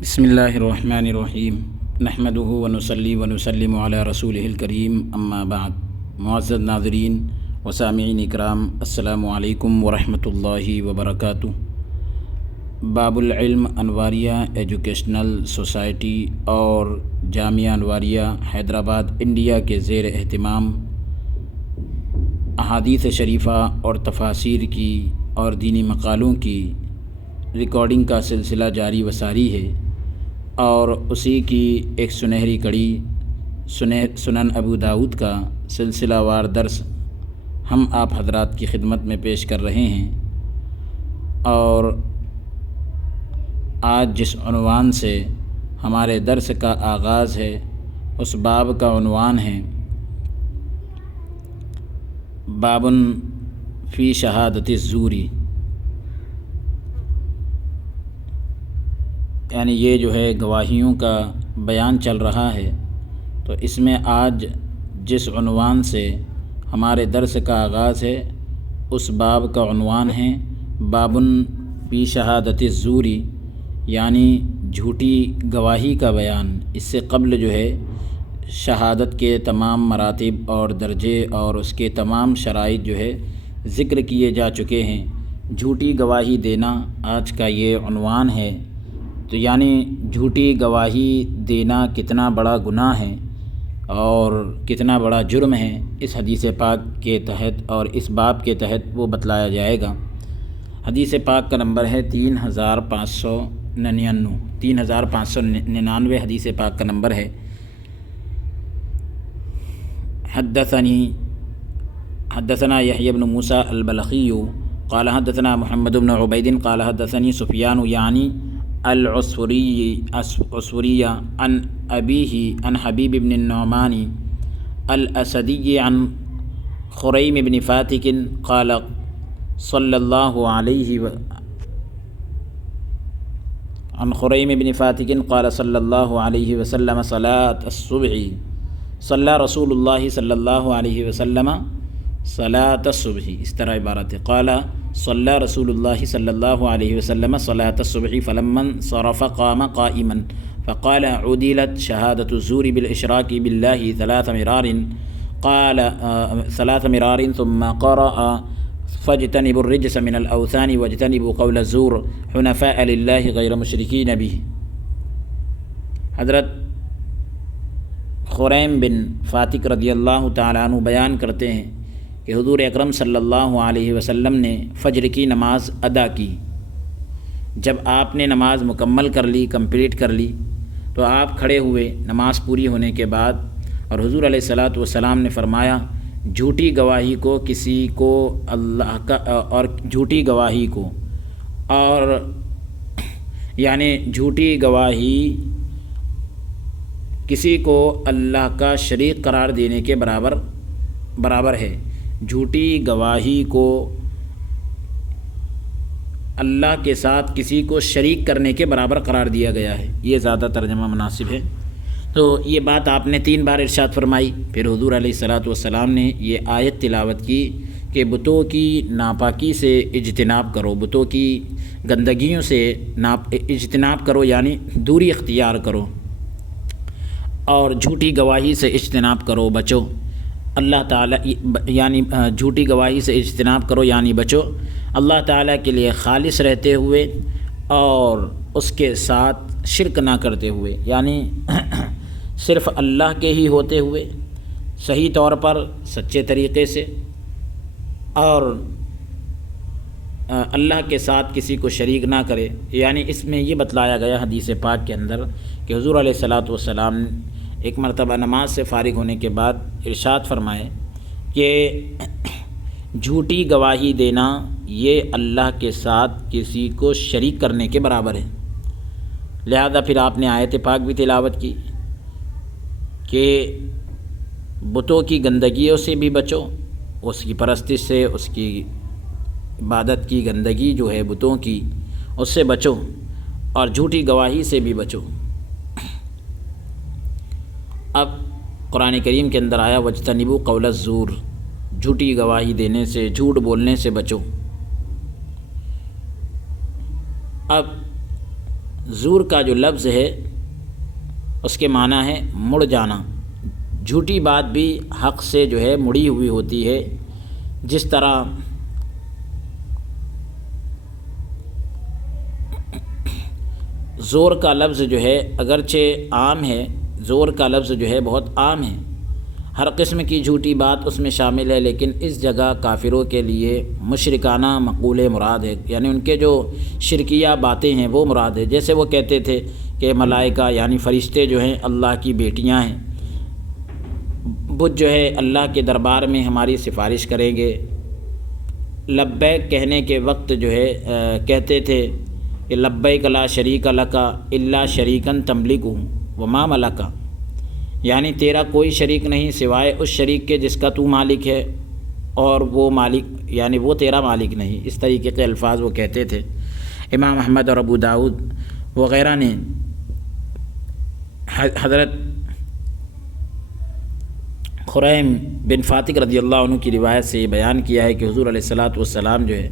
بسم اللہ الرحمن الرحیم نحمدہ ونصلی ونسلم علی رسولہ الکریم اما بعد۔ معزز ناظرین و سامعین اکرام، السلام علیکم ورحمۃ اللہ وبرکاتہ۔ باب العلم انواریہ ایجوکیشنل سوسائٹی اور جامعہ انواریہ حیدرآباد انڈیا کے زیر اہتمام احادیث شریفہ اور تفاسیر کی اور دینی مقالوں کی ریکارڈنگ کا سلسلہ جاری و ساری ہے، اور اسی کی ایک سنہری کڑی سنن ابو داؤد کا سلسلہ وار درس ہم آپ حضرات کی خدمت میں پیش کر رہے ہیں۔ اور آج جس عنوان سے ہمارے درس کا آغاز ہے، اس باب کا عنوان ہے باب فی شہادت الزوری، یعنی یہ جو ہے گواہیوں کا بیان چل رہا ہے۔ تو اس میں آج جس عنوان سے ہمارے درس کا آغاز ہے، اس باب کا عنوان ہے باب فی شہادت الزوری، یعنی جھوٹی گواہی کا بیان۔ اس سے قبل جو ہے شہادت کے تمام مراتب اور درجے اور اس کے تمام شرائط جو ہے ذکر کیے جا چکے ہیں۔ جھوٹی گواہی دینا آج کا یہ عنوان ہے۔ تو یعنی جھوٹی گواہی دینا کتنا بڑا گناہ ہے اور کتنا بڑا جرم ہے، اس حدیث پاک کے تحت اور اس باب کے تحت وہ بتلایا جائے گا۔ حدیث پاک کا نمبر ہے 3599 حدیث پاک کا نمبر ہے۔ حدثنا یحیی بن موسیٰ البلخی قال حدثنا محمد بن عبید قال حدثنی سفیان یعنی العصفری عن ابیہ عن حبیب بن النعمان الاسدی عن خریم بن فاتک قال صلی اللہ علیہ عن خریم بن فاتک قال صلی اللہ علیہ وسلم صلاة الصبح صلی رسول اللہ صلی اللہ علیہ وسلم صلاة الصبح، اس طرح عبارت ہے۔ قال صلی رسول اللہ صلی اللہ علیہ وسلم صلاة الصبح فلما انصرف قام قائما فقال عدلت شہادة الزور بالاشراک باللہ ثلاث مرار ثم قرأ فاجتنبوا الرجس من الاوثان واجتنبوا قول الزور حنفاء للہ غیر مشرکین بہ۔ حضرت خریم بن فاتک رضی اللہ تعالیٰ عنہ بیان کرتے ہیں کہ حضور اکرم صلی اللہ علیہ وسلم نے فجر کی نماز ادا کی۔ جب آپ نے نماز مکمل کر لی، کمپلیٹ کر لی، تو آپ کھڑے ہوئے نماز پوری ہونے کے بعد، اور حضور علیہ الصلاۃ والسلام نے فرمایا جھوٹی گواہی کو کسی کو اللہ کا اور جھوٹی گواہی کو اور یعنی جھوٹی گواہی کسی کو اللہ کا شریک قرار دینے کے برابر ہے۔ جھوٹی گواہی کو اللہ کے ساتھ کسی کو شریک کرنے کے برابر قرار دیا گیا ہے، یہ زیادہ ترجمہ مناسب ہے۔ تو یہ بات آپ نے 3 بار ارشاد فرمائی۔ پھر حضور علیہ الصلاۃ والسلام نے یہ آیت تلاوت کی کہ بتوں کی ناپاکی سے اجتناب کرو، بتوں کی گندگیوں سے اجتناب کرو، یعنی دوری اختیار کرو، اور جھوٹی گواہی سے اجتناب کرو، بچو۔ اللہ تعالیٰ یعنی جھوٹی گواہی سے اجتناب کرو یعنی بچو، اللہ تعالیٰ کے لیے خالص رہتے ہوئے اور اس کے ساتھ شرک نہ کرتے ہوئے، یعنی صرف اللہ کے ہی ہوتے ہوئے صحیح طور پر سچے طریقے سے، اور اللہ کے ساتھ کسی کو شریک نہ کرے۔ یعنی اس میں یہ بتلایا گیا حدیث پاک کے اندر کہ حضور علیہ الصلاۃ والسلام ایک مرتبہ نماز سے فارغ ہونے کے بعد ارشاد فرمائے کہ جھوٹی گواہی دینا یہ اللہ کے ساتھ کسی کو شریک کرنے کے برابر ہے۔ لہذا پھر آپ نے آیت پاک بھی تلاوت کی کہ بتوں کی گندگیوں سے بھی بچو، اس کی پرستش سے، اس کی عبادت کی گندگی جو ہے بتوں کی، اس سے بچو، اور جھوٹی گواہی سے بھی بچو۔ اب قرآن کریم کے اندر آیا وَاجْتَنِبُوا قَوْلَ الزُّورِ، جھوٹی گواہی دینے سے، جھوٹ بولنے سے بچو۔ اب زور کا جو لفظ ہے اس کے معنی ہے مڑ جانا. جھوٹی بات بھی حق سے جو ہے مڑی ہوئی ہوتی ہے. جس طرح زور کا لفظ جو ہے اگرچہ عام ہے، زور کا لفظ جو ہے بہت عام ہے، ہر قسم کی جھوٹی بات اس میں شامل ہے، لیکن اس جگہ کافروں کے لیے مشرکانہ مقولے مراد ہے، یعنی ان کے جو شرکیہ باتیں ہیں وہ مراد ہے. جیسے وہ کہتے تھے کہ ملائکہ یعنی فرشتے جو ہیں اللہ کی بیٹیاں ہیں، بت جو ہے اللہ کے دربار میں ہماری سفارش کریں گے. لبیک کہنے کے وقت جو ہے کہتے تھے کہ لبیک لا شریک لک الا شریکن تملکہ وما ملک، یعنی تیرا کوئی شریک نہیں سوائے اس شریک کے جس کا تو مالک ہے، اور وہ مالک یعنی وہ تیرا مالک نہیں. اس طریقے کے الفاظ وہ کہتے تھے. امام احمد اور ابو داؤد وغیرہ نے حضرت خریم بن فاتق رضی اللہ عنہ کی روایت سے یہ بیان کیا ہے کہ حضور علیہ الصلاۃ والسلام جو ہے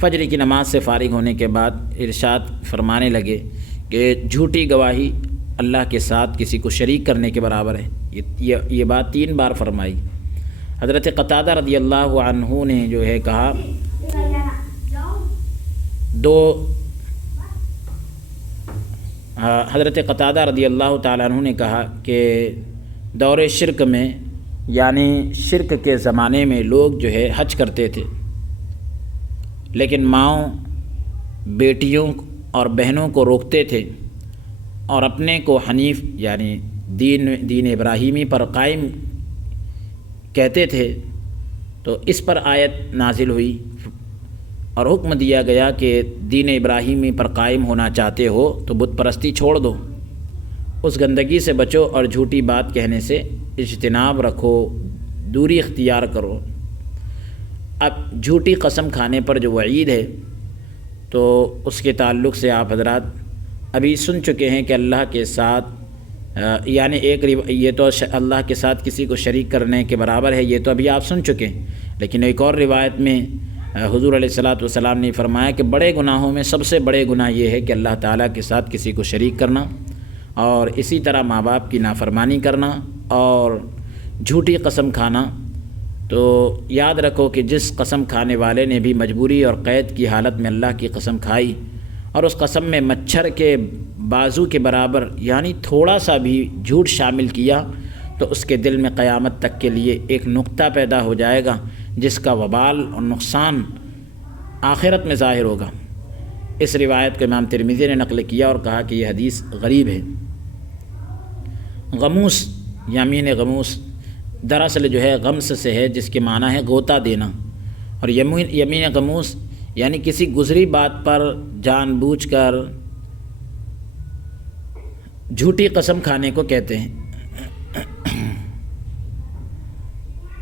فجر کی نماز سے فارغ ہونے کے بعد ارشاد فرمانے لگے کہ جھوٹی گواہی اللہ کے ساتھ کسی کو شریک کرنے کے برابر ہے. یہ بات 3 بار فرمائی. حضرت قتادہ رضی اللہ عنہ نے جو ہے کہا حضرت قتادہ رضی اللہ تعالیٰ عنہ نے کہا کہ دور شرک میں یعنی شرک کے زمانے میں لوگ جو ہے حج کرتے تھے، لیکن ماؤں بیٹیوں اور بہنوں کو روکتے تھے اور اپنے کو حنیف یعنی دین ابراہیمی پر قائم کہتے تھے. تو اس پر آیت نازل ہوئی اور حکم دیا گیا کہ دین ابراہیمی پر قائم ہونا چاہتے ہو تو بت پرستی چھوڑ دو، اس گندگی سے بچو اور جھوٹی بات کہنے سے اجتناب رکھو، دوری اختیار کرو. اب جھوٹی قسم کھانے پر جو وعید ہے تو اس کے تعلق سے آپ حضرات ابھی سن چکے ہیں کہ اللہ کے ساتھ یعنی یہ تو اللہ کے ساتھ کسی کو شریک کرنے کے برابر ہے، یہ تو ابھی آپ سن چکے ہیں. لیکن ایک اور روایت میں حضور علیہ الصلاۃ والسلام نے فرمایا کہ بڑے گناہوں میں سب سے بڑے گناہ یہ ہے کہ اللہ تعالیٰ کے ساتھ کسی کو شریک کرنا، اور اسی طرح ماں باپ کی نافرمانی کرنا اور جھوٹی قسم کھانا. تو یاد رکھو کہ جس قسم کھانے والے نے بھی مجبوری اور قید کی حالت میں اللہ کی قسم کھائی اور اس قسم میں مچھر کے بازو کے برابر یعنی تھوڑا سا بھی جھوٹ شامل کیا تو اس کے دل میں قیامت تک کے لیے ایک نقطہ پیدا ہو جائے گا جس کا وبال اور نقصان آخرت میں ظاہر ہوگا. اس روایت کو امام ترمذی نے نقل کیا اور کہا کہ یہ حدیث غریب ہے. غموس یمین غموس دراصل جو ہے غمس سے ہے جس کے معنی ہے غوطہ دینا، اور یمین غموس یعنی کسی گزری بات پر جان بوجھ کر جھوٹی قسم کھانے کو کہتے ہیں.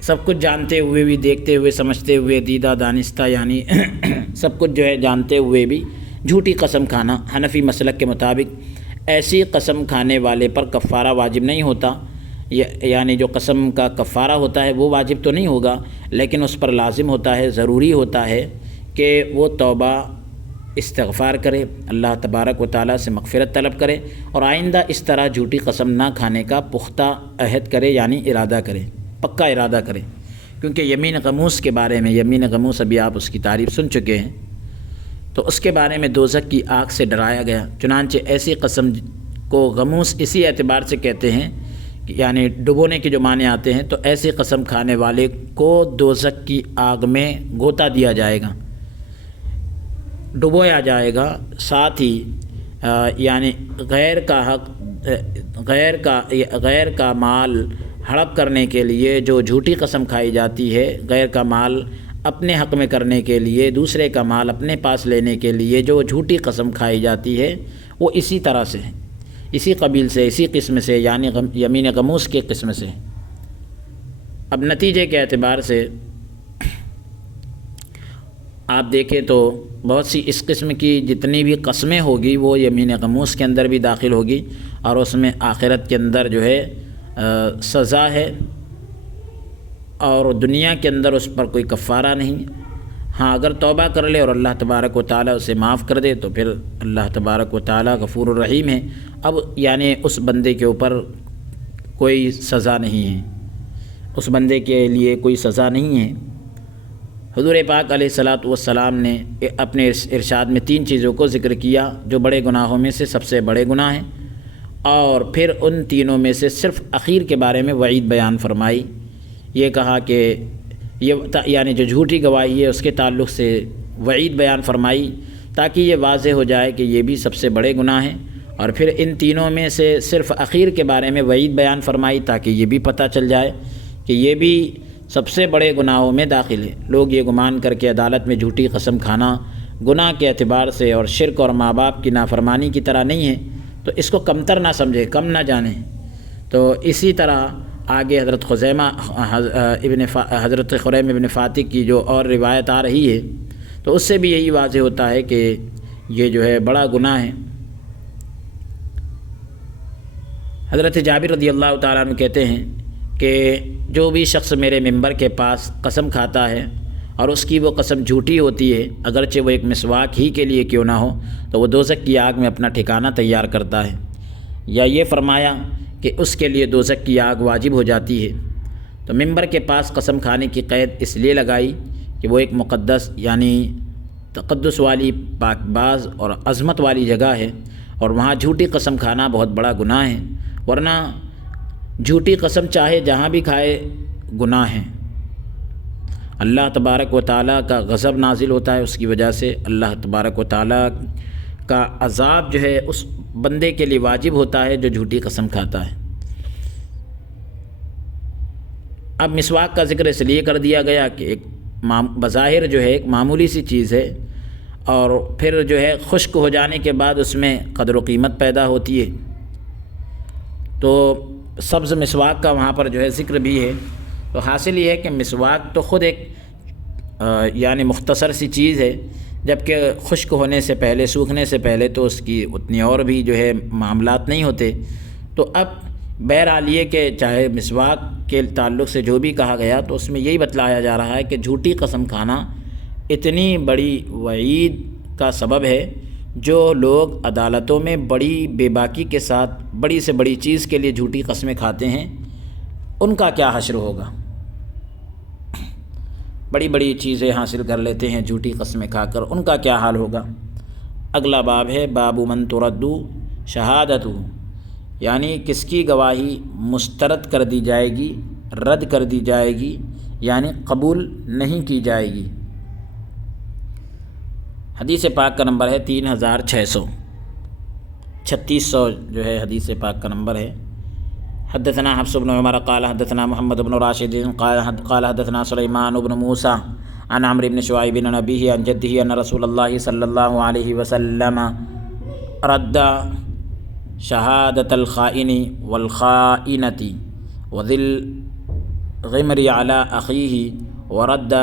سب کچھ جانتے ہوئے بھی، دیکھتے ہوئے، سمجھتے ہوئے، دیدہ دانستہ یعنی سب کچھ جو ہے جانتے ہوئے بھی جھوٹی قسم کھانا. حنفی مسلک کے مطابق ایسی قسم کھانے والے پر کفارہ واجب نہیں ہوتا، یعنی جو قسم کا کفارہ ہوتا ہے وہ واجب تو نہیں ہوگا، لیکن اس پر لازم ہوتا ہے، ضروری ہوتا ہے کہ وہ توبہ استغفار کرے، اللہ تبارک و تعالیٰ سے مغفرت طلب کرے اور آئندہ اس طرح جھوٹی قسم نہ کھانے کا پختہ عہد کرے، یعنی ارادہ کرے، پکا ارادہ کرے. کیونکہ یمین غموس کے بارے میں، یمین غموس ابھی آپ اس کی تعریف سن چکے ہیں، تو اس کے بارے میں دوزخ کی آگ سے ڈرایا گیا. چنانچہ ایسی قسم کو غموس اسی اعتبار سے کہتے ہیں یعنی ڈبونے کے جو معنی آتے ہیں، تو ایسی قسم کھانے والے کو دوزخ کی آگ میں غوطہ دیا جائے گا، ڈبویا جائے گا. ساتھ ہی یعنی غیر کا مال ہڑپ کرنے کے لیے جو جھوٹی قسم کھائی جاتی ہے، غیر کا مال اپنے حق میں کرنے کے لیے، دوسرے کا مال اپنے پاس لینے کے لیے جو جھوٹی قسم کھائی جاتی ہے، وہ اسی طرح سے ہے، اسی قبیل سے، اسی قسم سے، یعنی یمین غموس کے قسم سے. اب نتیجے کے اعتبار سے آپ دیکھیں تو بہت سی اس قسم کی جتنی بھی قسمیں ہوگی وہ یمین غموس کے اندر بھی داخل ہوگی، اور اس میں آخرت کے اندر جو ہے سزا ہے، اور دنیا کے اندر اس پر کوئی کفارہ نہیں. ہاں اگر توبہ کر لے اور اللہ تبارک و تعالیٰ اسے معاف کر دے تو پھر اللہ تبارک و تعالیٰ غفور الرحیم ہے. اب یعنی اس بندے کے اوپر کوئی سزا نہیں ہے، اس بندے کے لیے کوئی سزا نہیں ہے. حضور پاک علیہ الصلاۃ والسلام نے اپنے ارشاد میں 3 چیزوں کو ذکر کیا جو بڑے گناہوں میں سے سب سے بڑے گناہ ہیں، اور پھر ان تینوں میں سے صرف اخیر کے بارے میں وعید بیان فرمائی. یہ کہا کہ یہ یعنی جو جھوٹی گواہی ہے اس کے تعلق سے وعید بیان فرمائی تاکہ یہ واضح ہو جائے کہ یہ بھی سب سے بڑے گناہ ہیں، اور پھر ان تینوں میں سے صرف اخیر کے بارے میں وعید بیان فرمائی تاکہ یہ بھی پتہ چل جائے کہ یہ بھی سب سے بڑے گناہوں میں داخل ہے. لوگ یہ گمان کر کے عدالت میں جھوٹی قسم کھانا گناہ کے اعتبار سے اور شرک اور ماں باپ کی نافرمانی کی طرح نہیں ہے، تو اس کو کمتر نہ سمجھے، کم نہ جانیں. تو اسی طرح آگے حضرت خریم ابن فاتح کی جو اور روایت آ رہی ہے تو اس سے بھی یہی واضح ہوتا ہے کہ یہ جو ہے بڑا گناہ ہے. حضرت جابر رضی اللہ تعالیٰ عنہ کہتے ہیں کہ جو بھی شخص میرے ممبر کے پاس قسم کھاتا ہے اور اس کی وہ قسم جھوٹی ہوتی ہے، اگرچہ وہ ایک مسواک ہی کے لیے کیوں نہ ہو، تو وہ دوزخ کی آگ میں اپنا ٹھکانہ تیار کرتا ہے. یا یہ فرمایا کہ اس کے لیے دوزخ کی آگ واجب ہو جاتی ہے. تو ممبر کے پاس قسم کھانے کی قید اس لیے لگائی کہ وہ ایک مقدس یعنی تقدس والی پاک باز اور عظمت والی جگہ ہے، اور وہاں جھوٹی قسم کھانا بہت بڑا گناہ ہے. ورنہ جھوٹی قسم چاہے جہاں بھی کھائے گناہ ہے. اللہ تبارک و تعالیٰ کا غضب نازل ہوتا ہے، اس کی وجہ سے اللہ تبارک و تعالیٰ کا عذاب جو ہے اس بندے کے لیے واجب ہوتا ہے جو جھوٹی قسم کھاتا ہے. اب مسواک کا ذکر اس لیے کر دیا گیا کہ ایک بظاہر جو ہے ایک معمولی سی چیز ہے، اور پھر جو ہے خشک ہو جانے کے بعد اس میں قدر و قیمت پیدا ہوتی ہے. تو سبز مسواک کا وہاں پر جو ہے ذکر بھی ہے. تو حاصل یہ ہے کہ مسواک تو خود ایک یعنی مختصر سی چیز ہے، جبکہ خشک ہونے سے پہلے، سوکھنے سے پہلے تو اس کی اتنی اور بھی جو ہے معاملات نہیں ہوتے. تو اب بہرحال یہ کہ چاہے مسواک کے تعلق سے جو بھی کہا گیا تو اس میں یہی بتلایا جا رہا ہے کہ جھوٹی قسم کھانا اتنی بڑی وعید کا سبب ہے. جو لوگ عدالتوں میں بڑی بے باکی کے ساتھ بڑی سے بڑی چیز کے لیے جھوٹی قسمیں کھاتے ہیں، ان کا کیا حشر ہوگا. بڑی بڑی چیزیں حاصل کر لیتے ہیں جھوٹی قسمیں کھا کر، ان کا کیا حال ہوگا. اگلا باب ہے باب من ترد شہادتہ، یعنی کس کی گواہی مسترد کر دی جائے گی، رد کر دی جائے گی، یعنی قبول نہیں کی جائے گی. حدیث پاک کا نمبر ہے 3600، 3600 جو ہے حدیث پاک کا نمبر ہے. حدثنا حفص بن عمر قال حدثنا محمد بن راشد قال حدثنا سلیمان بن موسیٰ عن عمرو بن شعیب عن ابیہ عن جدہ ان رسول اللہ صلی اللہ علیہ وسلم رد شہادت الخائن والخائنۃ وذی الغمر علی اخیہ ورد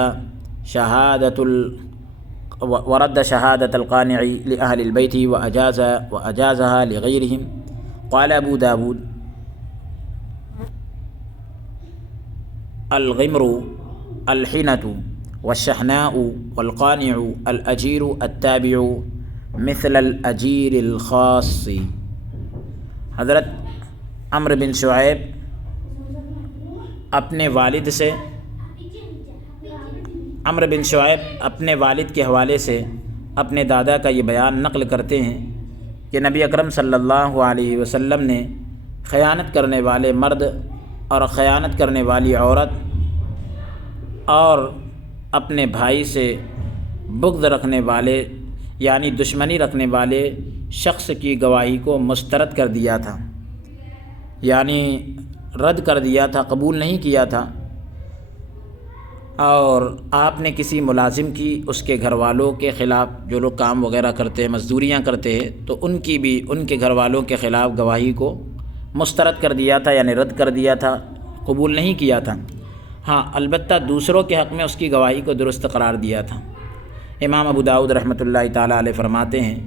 شہادت القانع لأہل البیت وأجازها لغیرہم. قال ابو داود الغمر الحنة والشحناء والقانع الأجیر التابع مثل الأجیر الخاص. حضرت عمرو بن شعیب اپنے والد کے حوالے سے اپنے دادا کا یہ بیان نقل کرتے ہیں کہ نبی اکرم صلی اللہ علیہ وسلم نے خیانت کرنے والے مرد اور خیانت کرنے والی عورت اور اپنے بھائی سے بغض رکھنے والے یعنی دشمنی رکھنے والے شخص کی گواہی کو مسترد کر دیا تھا، یعنی رد کر دیا تھا، قبول نہیں کیا تھا. اور آپ نے کسی ملازم کی اس کے گھر والوں کے خلاف، جو لوگ کام وغیرہ کرتے ہیں، مزدوریاں کرتے ہیں، تو ان کی بھی ان کے گھر والوں کے خلاف گواہی کو مسترد کر دیا تھا، یعنی رد کر دیا تھا، قبول نہیں کیا تھا. ہاں البتہ دوسروں کے حق میں اس کی گواہی کو درست قرار دیا تھا. امام ابو داؤد رحمۃ اللہ تعالیٰ علیہ فرماتے ہیں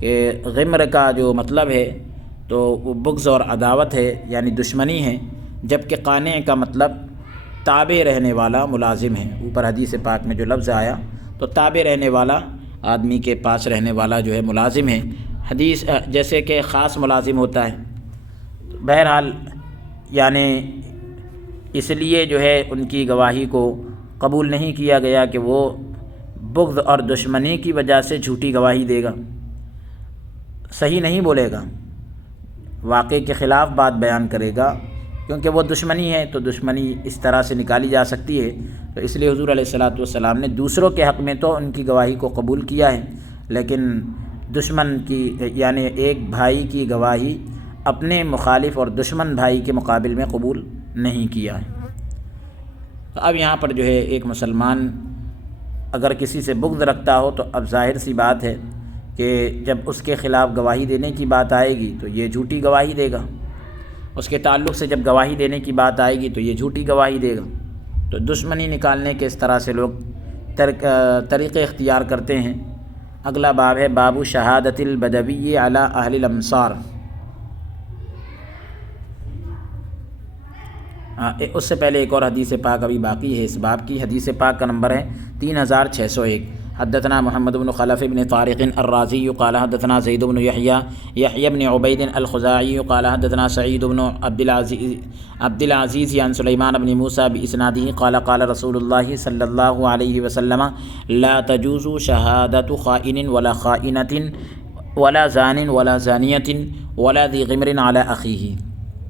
کہ غمر کا جو مطلب ہے تو وہ بغض اور عداوت ہے، یعنی دشمنی ہے، جبکہ قانع کا مطلب تابع رہنے والا ملازم ہے. اوپر حدیث پاک میں جو لفظ آیا تو تابع رہنے والا آدمی کے پاس رہنے والا جو ہے ملازم ہے، حدیث جیسے کہ خاص ملازم ہوتا ہے۔ بہرحال یعنی اس لیے جو ہے ان کی گواہی کو قبول نہیں کیا گیا کہ وہ بغض اور دشمنی کی وجہ سے جھوٹی گواہی دے گا، صحیح نہیں بولے گا، واقعے کے خلاف بات بیان کرے گا، کیونکہ وہ دشمنی ہے تو دشمنی اس طرح سے نکالی جا سکتی ہے۔ تو اس لیے حضور علیہ الصلاۃ والسلام نے دوسروں کے حق میں تو ان کی گواہی کو قبول کیا ہے، لیکن دشمن کی یعنی ایک بھائی کی گواہی اپنے مخالف اور دشمن بھائی کے مقابل میں قبول نہیں کیا ہے۔ تو اب یہاں پر جو ہے ایک مسلمان اگر کسی سے بغض رکھتا ہو تو اب ظاہر سی بات ہے کہ جب اس کے خلاف گواہی دینے کی بات آئے گی تو یہ جھوٹی گواہی دے گا، اس کے تعلق سے جب گواہی دینے کی بات آئے گی تو یہ جھوٹی گواہی دے گا۔ تو دشمنی نکالنے کے اس طرح سے لوگ طریقے اختیار کرتے ہیں۔ اگلا باب ہے باب شہادت البدوی علی اہل الامصار۔ اس سے پہلے ایک اور حدیث پاک ابھی باقی ہے اس باب کی۔ حدیث پاک کا نمبر ہے 3601۔ حدثنا محمد بن خلف بن طارق الرازی قال حدثنا زید بن یحیی بن عبید الخزاعی قال حدثنا سعید بن عبد العزیز عن سلیمان بن موسیٰ باسنادہ قال قال رسول اللہ صلی اللہ علیہ وسلم لا تجوز شہادت خائن ولا خائنۃ ولا زان ولا زانیۃ ولا ذی غمر علی اخیہ۔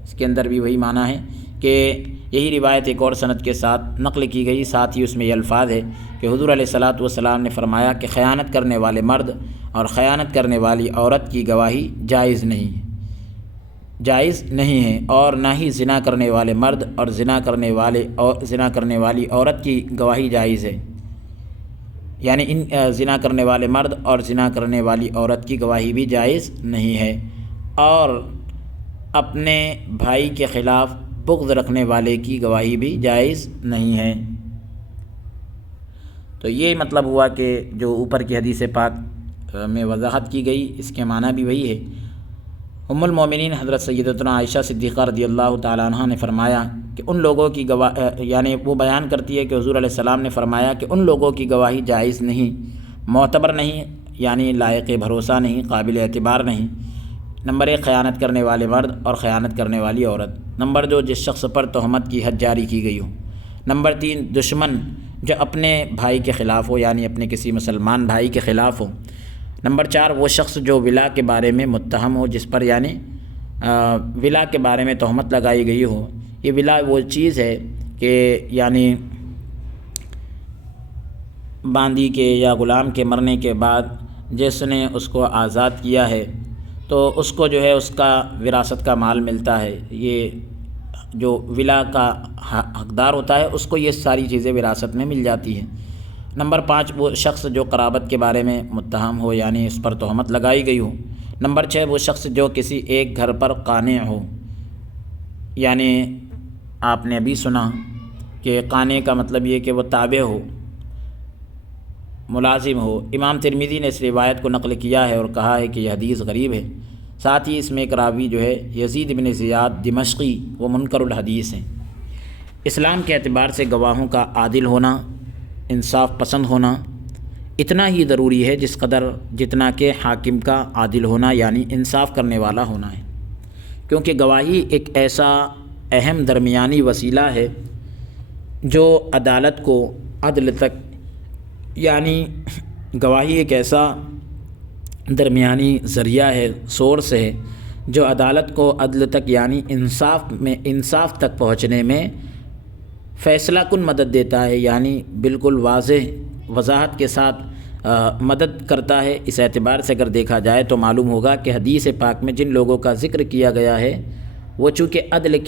اس کے اندر بھی وہی معنی ہے کہ یہی روایت ایک اور سند کے ساتھ نقل کی گئی، ساتھ ہی اس میں یہ الفاظ ہے کہ حضور علیہ الصلاۃ والسلام نے فرمایا کہ خیانت کرنے والے مرد اور خیانت کرنے والی عورت کی گواہی جائز نہیں ہے، اور نہ ہی زنا کرنے والے مرد اور زنا کرنے والی عورت کی گواہی جائز ہے، یعنی زنا کرنے والے مرد اور زنا کرنے والی عورت کی گواہی بھی جائز نہیں ہے، اور اپنے بھائی کے خلاف بغض رکھنے والے کی گواہی بھی جائز نہیں ہے۔ تو یہ مطلب ہوا کہ جو اوپر کی حدیث پاک میں وضاحت کی گئی اس کے معنی بھی وہی ہے۔ ام المومنین حضرت سیدتنا عائشہ صدیقہ رضی اللہ تعالیٰ عنہ نے فرمایا کہ ان لوگوں کی یعنی وہ بیان کرتی ہے کہ حضور علیہ السلام نے فرمایا کہ ان لوگوں کی گواہی جائز نہیں، معتبر نہیں، یعنی لائق بھروسہ نہیں، قابل اعتبار نہیں۔ نمبر 1 خیانت کرنے والے مرد اور خیانت کرنے والی عورت۔ نمبر 2 جس شخص پر تہمت کی حد جاری کی گئی ہو۔ نمبر 3 دشمن جو اپنے بھائی کے خلاف ہو، یعنی اپنے کسی مسلمان بھائی کے خلاف ہو۔ نمبر 4 وہ شخص جو ولا کے بارے میں متہم ہو، جس پر یعنی ولا کے بارے میں تہمت لگائی گئی ہو۔ یہ ولا وہ چیز ہے کہ یعنی باندی کے یا غلام کے مرنے کے بعد جس نے اس کو آزاد کیا ہے تو اس کو جو ہے اس کا وراثت کا مال ملتا ہے، یہ جو ولا کا حقدار ہوتا ہے اس کو یہ ساری چیزیں وراثت میں مل جاتی ہیں۔ نمبر 5 وہ شخص جو قرابت کے بارے میں متہم ہو، یعنی اس پر تہمت لگائی گئی ہو۔ نمبر 6 وہ شخص جو کسی ایک گھر پر قانع ہو، یعنی آپ نے ابھی سنا کہ قانع کا مطلب یہ کہ وہ تابع ہو، ملازم ہو۔ امام ترمذی نے اس روایت کو نقل کیا ہے اور کہا ہے کہ یہ حدیث غریب ہے۔ ساتھ ہی اس میں ایک راوی جو ہے یزید بن زیاد دمشقی وہ منکر الحدیث ہیں۔ اسلام کے اعتبار سے گواہوں کا عادل ہونا، انصاف پسند ہونا اتنا ہی ضروری ہے جتنا کہ حاکم کا عادل ہونا، یعنی انصاف کرنے والا ہونا ہے، کیونکہ گواہی ایک ایسا اہم درمیانی وسیلہ ہے جو عدالت کو عدل تک، یعنی گواہی ایک ایسا درمیانی ذریعہ ہے، سورس ہے جو عدالت کو عدل تک یعنی انصاف تک پہنچنے میں فیصلہ کن مدد دیتا ہے، یعنی بالکل واضح وضاحت کے ساتھ مدد کرتا ہے۔ اس اعتبار سے اگر دیکھا جائے تو معلوم ہوگا کہ حدیث پاک میں جن لوگوں کا ذکر کیا گیا ہے وہ چونکہ عدل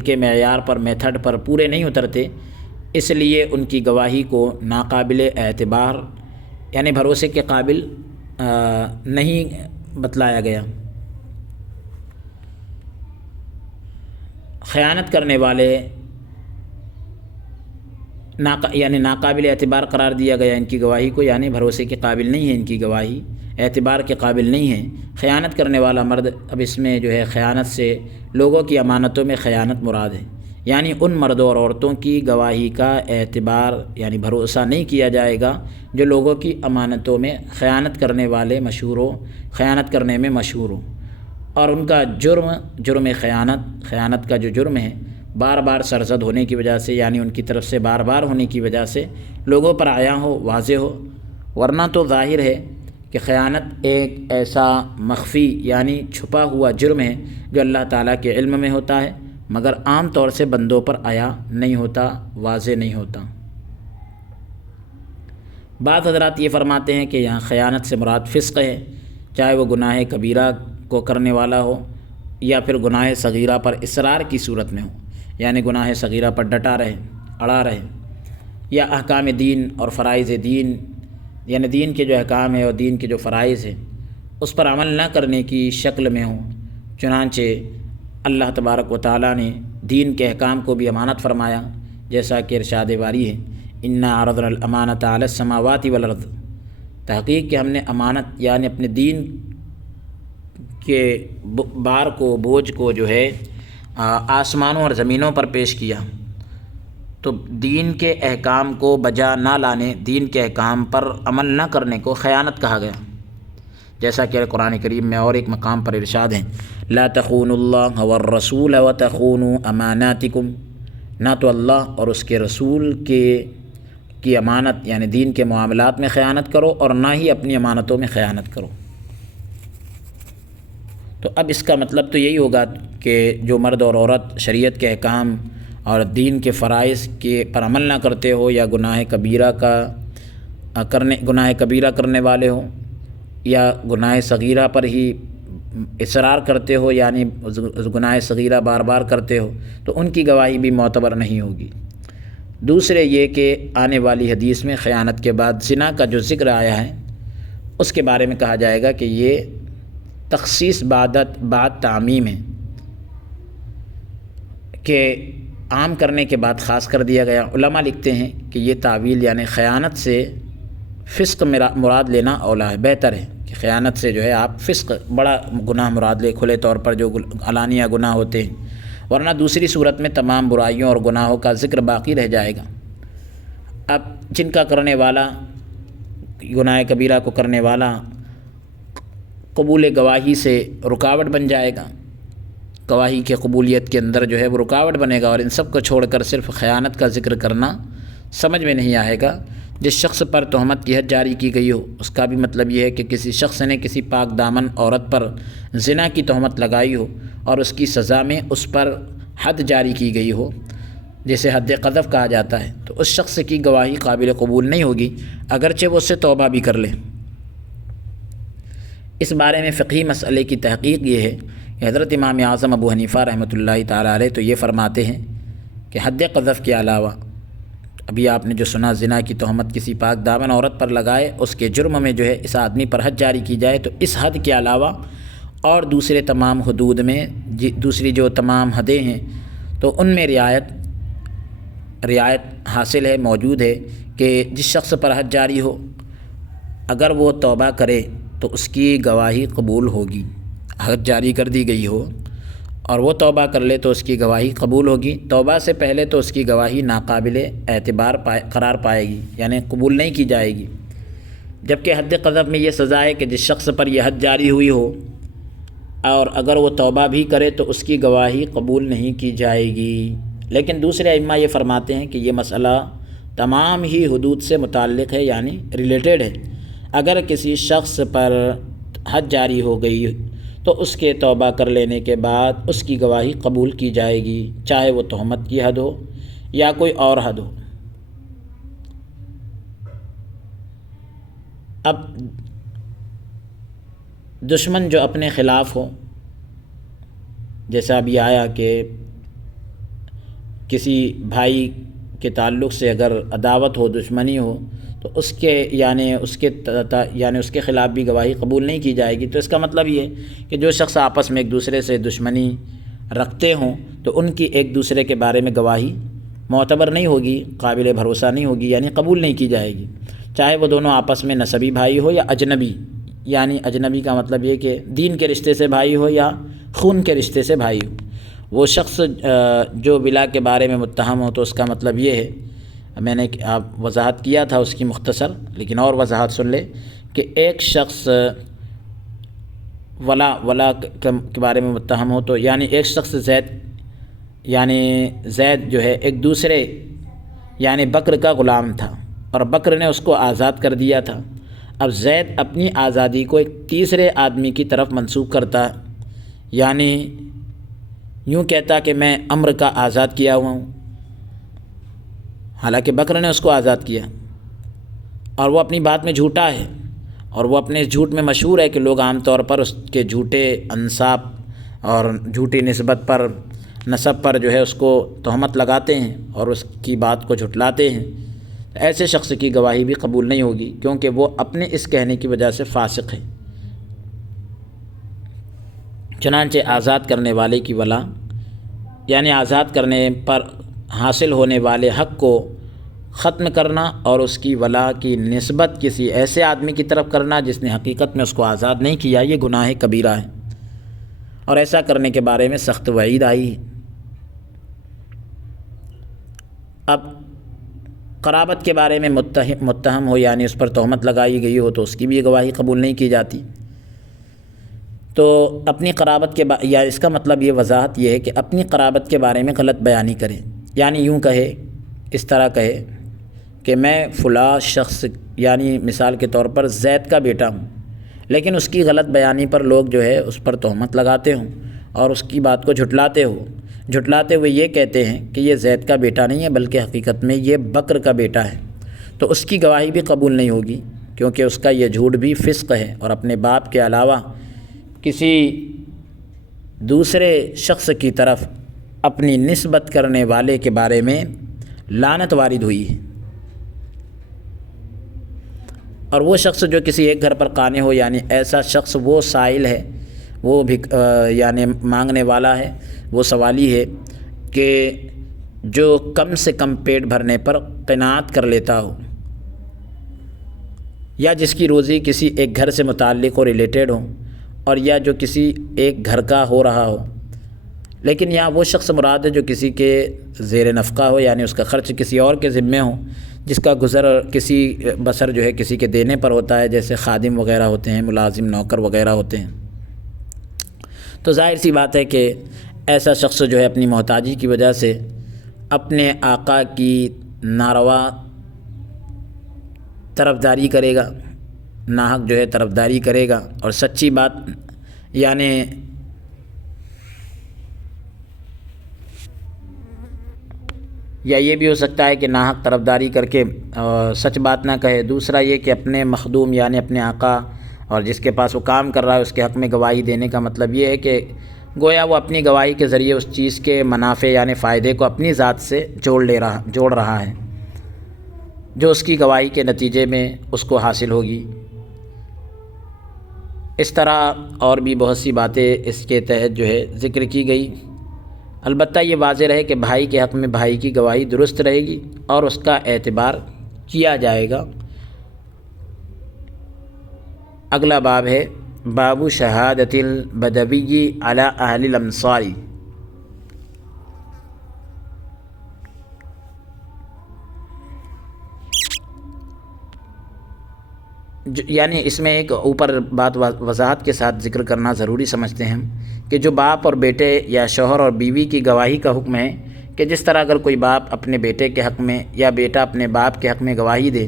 کے معیار پر میتھڈ پر پورے نہیں اترتے، اس لیے ان کی گواہی کو ناقابل اعتبار یعنی بھروسے کے قابل نہیں بتلایا گیا۔ خیانت کرنے والے یعنی ناقابل اعتبار قرار دیا گیا ان کی گواہی کو، یعنی بھروسے کے قابل نہیں ہے ان کی گواہی، اعتبار کے قابل نہیں ہے۔ خیانت کرنے والا مرد، اب اس میں جو ہے خیانت سے لوگوں کی امانتوں میں خیانت مراد ہے، یعنی ان مردوں اور عورتوں کی گواہی کا اعتبار یعنی بھروسہ نہیں کیا جائے گا جو لوگوں کی امانتوں میں خیانت کرنے والے مشہور ہو، خیانت کرنے میں مشہور ہو، اور ان کا جرم خیانت کا جو جرم ہے بار بار سرزد ہونے کی وجہ سے، یعنی ان کی طرف سے بار بار ہونے کی وجہ سے لوگوں پر آیا ہو، واضح ہو۔ ورنہ تو ظاہر ہے کہ خیانت ایک ایسا مخفی یعنی چھپا ہوا جرم ہے جو اللہ تعالیٰ کے علم میں ہوتا ہے، مگر عام طور سے بندوں پر آیا نہیں ہوتا، واضح نہیں ہوتا۔ بعض حضرات یہ فرماتے ہیں کہ یہاں خیانت سے مراد فسق ہے، چاہے وہ گناہ کبیرہ کو کرنے والا ہو یا پھر گناہ صغیرہ پر اصرار کی صورت میں ہو، یعنی گناہ صغیرہ پر ڈٹا رہے، اڑا رہے، یا احکام دین اور فرائض دین، یعنی دین کے جو احکام ہے اور دین کے جو فرائض ہیں اس پر عمل نہ کرنے کی شکل میں ہوں۔ چنانچہ اللہ تبارک و تعالیٰ نے دین کے احکام کو بھی امانت فرمایا، جیسا کہ ارشاد باری ہے انا عرضنا الامانۃ علی السماوات والارض، تحقیق کہ ہم نے امانت یعنی اپنے دین کے بار کو، بوجھ کو جو ہے آسمانوں اور زمینوں پر پیش کیا۔ تو دین کے احکام کو بجا نہ لانے، دین کے احکام پر عمل نہ کرنے کو خیانت کہا گیا، جیسا کہ قرآن کریم میں اور ایک مقام پر ارشاد ہے لا تخونوا اللہ والرسول وتخونوا اماناتکم، نہ تو اللہ اور اس کے رسول کی امانت یعنی دین کے معاملات میں خیانت کرو اور نہ ہی اپنی امانتوں میں خیانت کرو۔ تو اب اس کا مطلب تو یہی ہوگا کہ جو مرد اور عورت شریعت کے احکام اور دین کے فرائض کے پر عمل نہ کرتے ہو یا گناہ کبیرہ کرنے والے ہوں یا گناہ صغیرہ پر ہی اصرار کرتے ہو یعنی گناہ صغیرہ بار بار کرتے ہو، تو ان کی گواہی بھی معتبر نہیں ہوگی۔ دوسرے یہ کہ آنے والی حدیث میں خیانت کے بعد زنا کا جو ذکر آیا ہے اس کے بارے میں کہا جائے گا کہ یہ تخصیص بعد تعمیم ہے، کہ عام کرنے کے بعد خاص کر دیا گیا۔ علماء لکھتے ہیں کہ یہ تعویل یعنی خیانت سے فسق مراد لینا اولا ہے، بہتر ہے کہ خیانت سے جو ہے آپ فسق بڑا گناہ مراد لے، کھلے طور پر جو علانیہ گناہ ہوتے ہیں، ورنہ دوسری صورت میں تمام برائیوں اور گناہوں کا ذکر باقی رہ جائے گا۔ اب جن کا کرنے والا، گناہ کبیرہ کو کرنے والا قبول گواہی سے رکاوٹ بن جائے گا، گواہی کے قبولیت کے اندر جو ہے وہ رکاوٹ بنے گا، اور ان سب کو چھوڑ کر صرف خیانت کا ذکر کرنا سمجھ میں نہیں آئے گا۔ جس شخص پر تہمت کی حد جاری کی گئی ہو اس کا بھی مطلب یہ ہے کہ کسی شخص نے کسی پاک دامن عورت پر زنا کی تہمت لگائی ہو اور اس کی سزا میں اس پر حد جاری کی گئی ہو، جسے حد قذف کہا جاتا ہے، تو اس شخص کی گواہی قابل قبول نہیں ہوگی اگرچہ وہ اس سے توبہ بھی کر لے۔ اس بارے میں فقہی مسئلے کی تحقیق یہ ہے کہ حضرت امام اعظم ابو حنیفہ رحمۃ اللہ تعالیٰ علیہ تو یہ فرماتے ہیں کہ حد قذف کے علاوہ، ابھی آپ نے جو سنا زنا کی تہمت کسی پاک دامن عورت پر لگائے، اس کے جرم میں جو ہے اس آدمی پر حد جاری کی جائے، تو اس حد کے علاوہ اور دوسرے تمام حدود میں دوسری جو تمام حدیں ہیں تو ان میں رعایت حاصل ہے، موجود ہے کہ جس شخص پر حد جاری ہو اگر وہ توبہ کرے تو اس کی گواہی قبول ہوگی۔ حد جاری کر دی گئی ہو اور وہ توبہ کر لے تو اس کی گواہی قبول ہوگی، توبہ سے پہلے تو اس کی گواہی ناقابل اعتبار قرار پائے گی، یعنی قبول نہیں کی جائے گی۔ جبکہ حد قذف میں یہ سزا ہے کہ جس شخص پر یہ حد جاری ہوئی ہو اور اگر وہ توبہ بھی کرے تو اس کی گواہی قبول نہیں کی جائے گی۔ لیکن دوسرے ائمہ یہ فرماتے ہیں کہ یہ مسئلہ تمام ہی حدود سے متعلق ہے، یعنی ریلیٹڈ ہے۔ اگر کسی شخص پر حد جاری ہو گئی تو اس کے توبہ کر لینے کے بعد اس کی گواہی قبول کی جائے گی، چاہے وہ تہمت کی حد ہو یا کوئی اور حد ہو۔ اب دشمن جو اپنے خلاف ہو، جیسا ابھی آیا کہ کسی بھائی کے تعلق سے اگر عداوت ہو، دشمنی ہو، تو اس کے خلاف بھی گواہی قبول نہیں کی جائے گی۔ تو اس کا مطلب یہ کہ جو شخص آپس میں ایک دوسرے سے دشمنی رکھتے ہوں تو ان کی ایک دوسرے کے بارے میں گواہی معتبر نہیں ہوگی، قابل بھروسہ نہیں ہوگی، یعنی قبول نہیں کی جائے گی، چاہے وہ دونوں آپس میں نسبی بھائی ہو یا اجنبی، یعنی اجنبی کا مطلب یہ کہ دین کے رشتے سے بھائی ہو یا خون کے رشتے سے بھائی ہو۔ وہ شخص جو ولا کے بارے میں متہم ہو، تو اس کا مطلب یہ ہے، میں نے آپ وضاحت کیا تھا اس کی مختصر، لیکن اور وضاحت سن لے کہ ایک شخص ولا کے بارے میں متہم ہو، تو یعنی ایک شخص زید جو ہے ایک دوسرے یعنی بکر کا غلام تھا اور بکر نے اس کو آزاد کر دیا تھا۔ اب زید اپنی آزادی کو ایک تیسرے آدمی کی طرف منسوب کرتا، یعنی یوں کہتا کہ میں عمرو کا آزاد کیا ہوا ہوں، حالانکہ بکر نے اس کو آزاد کیا، اور وہ اپنی بات میں جھوٹا ہے، اور وہ اپنے جھوٹ میں مشہور ہے کہ لوگ عام طور پر اس کے جھوٹے انساب اور جھوٹی نسب پر جو ہے اس کو تہمت لگاتے ہیں اور اس کی بات کو جھٹلاتے ہیں۔ ایسے شخص کی گواہی بھی قبول نہیں ہوگی، کیونکہ وہ اپنے اس کہنے کی وجہ سے فاسق ہے۔ چنانچہ آزاد کرنے والے کی ولا، یعنی آزاد کرنے پر حاصل ہونے والے حق کو ختم کرنا اور اس کی ولا کی نسبت کسی ایسے آدمی کی طرف کرنا جس نے حقیقت میں اس کو آزاد نہیں کیا، یہ گناہ کبیرہ ہے، اور ایسا کرنے کے بارے میں سخت وعید آئی ہے۔ اب قرابت کے بارے میں متہم ہو، یعنی اس پر تہمت لگائی گئی ہو، تو اس کی بھی گواہی قبول نہیں کی جاتی۔ تو اپنی قرابت یا اس کا مطلب یہ وضاحت یہ ہے کہ اپنی قرابت کے بارے میں غلط بیانی کرے، یعنی یوں کہے، اس طرح کہے کہ میں فلاں شخص، یعنی مثال کے طور پر زید کا بیٹا ہوں، لیکن اس کی غلط بیانی پر لوگ جو ہے اس پر تہمت لگاتے ہوں اور اس کی بات کو جھٹلاتے ہوئے یہ کہتے ہیں کہ یہ زید کا بیٹا نہیں ہے بلکہ حقیقت میں یہ بکر کا بیٹا ہے، تو اس کی گواہی بھی قبول نہیں ہوگی، کیونکہ اس کا یہ جھوٹ بھی فسق ہے، اور اپنے باپ کے علاوہ کسی دوسرے شخص کی طرف اپنی نسبت کرنے والے کے بارے میں لعنت وارد ہوئی ہے۔ اور وہ شخص جو کسی ایک گھر پر قانے ہو، یعنی ایسا شخص وہ سائل ہے، وہ یعنی مانگنے والا ہے، وہ سوالی ہے کہ جو کم سے کم پیٹ بھرنے پر قناعت کر لیتا ہو، یا جس کی روزی کسی ایک گھر سے متعلق اور ریلیٹڈ ہو، اور یا جو کسی ایک گھر کا ہو رہا ہو، لیکن یہاں وہ شخص مراد ہے جو کسی کے زیر نفقہ ہو، یعنی اس کا خرچ کسی اور کے ذمے ہو، جس کا گزر کسی بسر جو ہے کسی کے دینے پر ہوتا ہے، جیسے خادم وغیرہ ہوتے ہیں، ملازم نوکر وغیرہ ہوتے ہیں۔ تو ظاہر سی بات ہے کہ ایسا شخص جو ہے اپنی محتاجی کی وجہ سے اپنے آقا کی ناروا طرفداری کرے گا، ناحق جو ہے طرفداری کرے گا، اور سچی بات یعنی یا یہ بھی ہو سکتا ہے کہ ناحق طرفداری کر کے سچ بات نہ کہے۔ دوسرا یہ کہ اپنے مخدوم یعنی اپنے آقا اور جس کے پاس وہ کام کر رہا ہے اس کے حق میں گواہی دینے کا مطلب یہ ہے کہ گویا وہ اپنی گواہی کے ذریعے اس چیز کے منافع یعنی فائدے کو اپنی ذات سے جوڑ رہا ہے جو اس کی گواہی کے نتیجے میں اس کو حاصل ہوگی۔ اس طرح اور بھی بہت سی باتیں اس کے تحت جو ہے ذکر کی گئی۔ البتہ یہ واضح رہے کہ بھائی کے حق میں بھائی کی گواہی درست رہے گی اور اس کا اعتبار کیا جائے گا۔ اگلا باب ہے باب شہادت البدوی علی اہل الامصار۔ یعنی اس میں ایک اوپر بات وضاحت کے ساتھ ذکر کرنا ضروری سمجھتے ہیں کہ جو باپ اور بیٹے یا شوہر اور بیوی کی گواہی کا حکم ہے کہ جس طرح اگر کوئی باپ اپنے بیٹے کے حق میں یا بیٹا اپنے باپ کے حق میں گواہی دے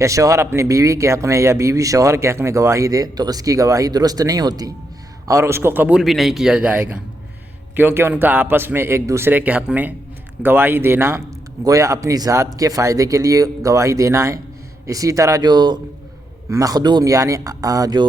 یا شوہر اپنی بیوی کے حق میں یا بیوی شوہر کے حق میں گواہی دے تو اس کی گواہی درست نہیں ہوتی اور اس کو قبول بھی نہیں کیا جائے گا، کیونکہ ان کا آپس میں ایک دوسرے کے حق میں گواہی دینا گویا اپنی ذات کے فائدے کے لیے گواہی دینا ہے۔ اسی طرح جو مخدوم یعنی جو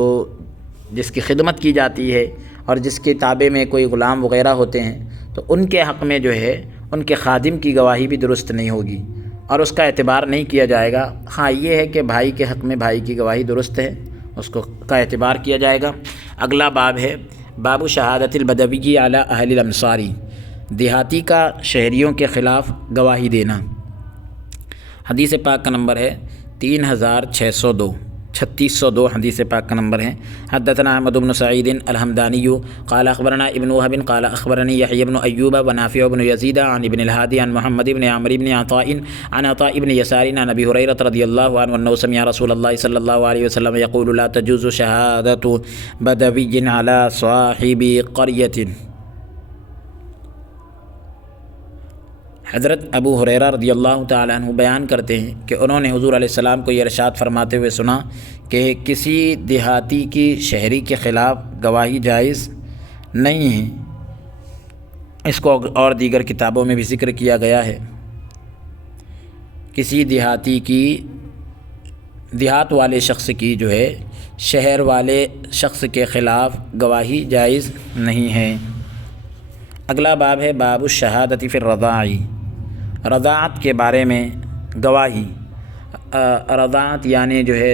جس کی خدمت کی جاتی ہے اور جس کے تابع میں کوئی غلام وغیرہ ہوتے ہیں تو ان کے حق میں جو ہے ان کے خادم کی گواہی بھی درست نہیں ہوگی اور اس کا اعتبار نہیں کیا جائے گا۔ ہاں یہ ہے کہ بھائی کے حق میں بھائی کی گواہی درست ہے، اس کا اعتبار کیا جائے گا۔ اگلا باب ہے باب شہادت البدوی علی اہل الامصار، دیہاتی کا شہریوں کے خلاف گواہی دینا۔ حدیث پاک کا نمبر ہے 3602، 3602 حدیث پاک کا نمبر ہے۔ حدثنا احمد بن سعید الحمدانی قال اخبرنا ابن وهب قال اخبرني يحيى بن ایوب ونافع بن يزيد عن ابن الهادي عن محمد بن عمرو بن عطاء عن عطاء بن يسار عن ابي هريره رضي الله عنه انه سمع رسول الله صلى الله عليه وسلم يقول لا تجوز شهادة بدوي على صاحب قرية۔ حضرت ابو ہریرہ رضی اللہ تعالیٰ عنہ بیان کرتے ہیں کہ انہوں نے حضور علیہ السلام کو یہ ارشاد فرماتے ہوئے سنا کہ کسی دیہاتی کی شہری کے خلاف گواہی جائز نہیں ہے۔ اس کو اور دیگر کتابوں میں بھی ذکر کیا گیا ہے۔ کسی دیہاتی کی، دیہات والے شخص کی جو ہے شہر والے شخص کے خلاف گواہی جائز نہیں ہے۔ اگلا باب ہے باب الشہادۃ فی الرضاع، رضاعت کے بارے میں گواہی۔ رضاعت یعنی جو ہے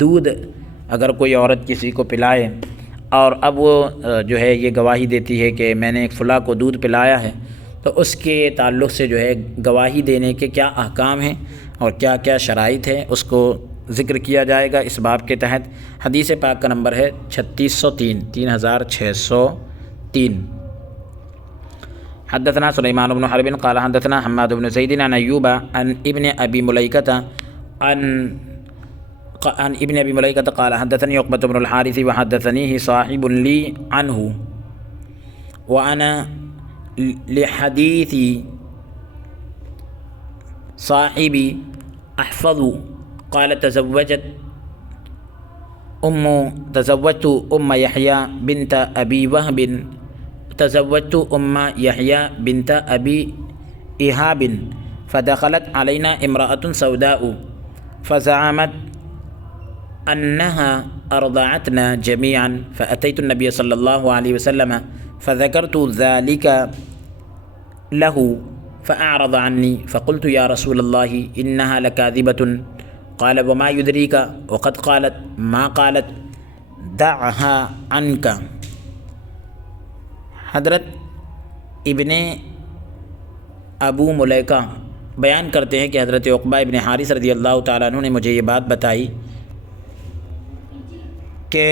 دودھ، اگر کوئی عورت کسی کو پلائے اور اب وہ جو ہے یہ گواہی دیتی ہے کہ میں نے ایک فلاں کو دودھ پلایا ہے، تو اس کے تعلق سے جو ہے گواہی دینے کے کیا احکام ہیں اور کیا کیا شرائط ہیں، اس کو ذکر کیا جائے گا اس باب کے تحت۔ حدیث پاک کا نمبر ہے 3603 3603۔ حدثنا سلیمان بن حرب قال حدثنا حماد بن زید عن ایوب عن ابن ابی ملیکۃ عن ابن ابی ملیکۃ قال حدثني عقبۃ بن الحارث وحدثنيه صاحب لي عنه وانا لحديث صاحبي احفظ قال تزوجت ام يحيى بنت ابي وهب تزوجت ام يحيى بنت ابي ايهاب فدخلت علينا امرأة سوداء فزعمت انها ارضعتنا جميعا فاتيت النبي صلى الله عليه وسلم فذكرت ذلك له فاعرض عني فقلت يا رسول الله انها لكاذبة قال وما يدريك وقد قالت ما قالت دعها عنك۔ حضرت ابن ابو ملیکہ بیان کرتے ہیں کہ حضرت عقبہ ابن حارث رضی اللہ تعالیٰ عنہ نے مجھے یہ بات بتائی کہ